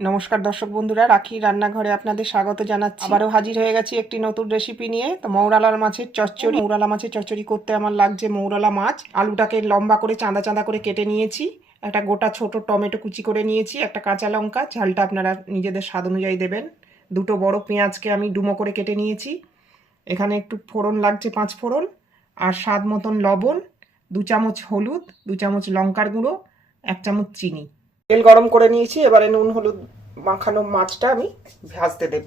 নমস্কার দর্শক বন্ধুরা, রাখি রান্নাঘরে আপনাদের স্বাগত জানাচ্ছি। আবারও হাজির হয়ে গেছি একটি নতুন রেসিপি নিয়ে। তো মৌরালার মাছের চচ্চড়ি। মৌরালা মাছের চচ্চড়ি করতে আমার লাগছে মৌরালা মাছ। আলুটাকে লম্বা করে চাঁদা চাঁদা করে কেটে নিয়েছি, একটা গোটা ছোট টমেটো কুচি করে নিয়েছি, একটা কাঁচা লঙ্কা, ঝালটা আপনারা নিজেদের স্বাদ অনুযায়ী দেবেন। দুটো বড় পেঁয়াজকে আমি ডুমো করে কেটে নিয়েছি। এখানে একটু ফোড়ন লাগছে, 5 ফোড়ন, আর স্বাদ মতন লবণ, 2 চামচ হলুদ, 2 চামচ লঙ্কার গুঁড়ো, 1 চামচ চিনি। তেল গরম করে নিয়েছি, এবারে নুন হলুদ মাখানো মাছটা আমি ভাজতে দেব।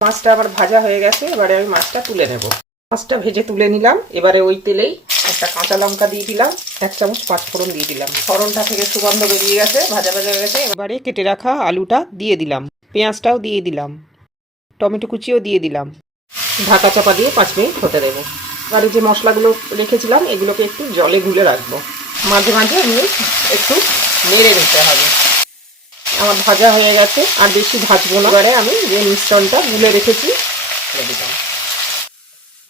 মাছটা আবার ভাজা হয়ে গেছে, এবারে আমি মাছটা তুলে নেব। মাছটা ভেজে তুলে নিলাম। এবারে ওই তেলেই একটা কাঁচা লঙ্কা দিয়ে দিলাম, 1 চামচ 5 ফোড়ন দিয়ে দিলাম। ফোড়নটা থেকে সুগন্ধ বেরিয়ে গেছে, ভাজা ভাজা হয়ে গেছে। এবারে কেটে রাখা আলুটা দিয়ে দিলাম, পেঁয়াজটাও দিয়ে দিলাম, টমেটো কুচিও দিয়ে দিলাম। ঢাকা চাপা দিয়ে 5 মিনিট হতে দেবো। এবারে যে মশলাগুলো রেখেছিলাম এগুলোকে একটু জলে গুলে রাখবো। মাঝে মাঝে এমনি একটু নেড়ে নিতে হবে। আমার ভাজা হয়ে গেছে, আর বেশি ভাজবো না। এবারে আমি যে মিশ্রণটা গুলে রেখেছি দিলাম,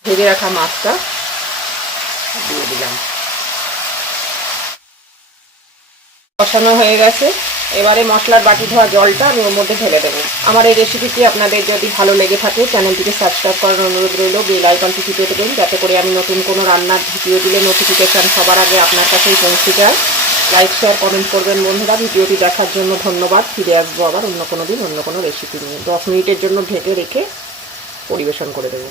ভেজে রাখা মাছটা দিয়ে দিলাম। কষানো হয়ে গেছে, এবারে মশলার বাটি ধোয়া জলটা আমি ওর মধ্যে ঢেলে দেবো। আমার এই রেসিপিটি আপনাদের যদি ভালো লেগে থাকে চ্যানেলটিকে সাবস্ক্রাইব করার অনুরোধ রইল। বেল আইকনটি টিপে দেবেন যাতে করে আমি নতুন কোনো রান্নার ভিডিও দিলে নোটিফিকেশান সবার আগে আপনার কাছেই পৌঁছে যায়। লাইক শেয়ার কমেন্ট করবেন বন্ধুরা। ভিডিওটি দেখার জন্য ধন্যবাদ। ফিরে আসবো আবার অন্য কোনো দিন অন্য কোনো রেসিপি নিয়ে। 10 মিনিটের জন্য ঢেকে রেখে পরিবেশন করে দেবো।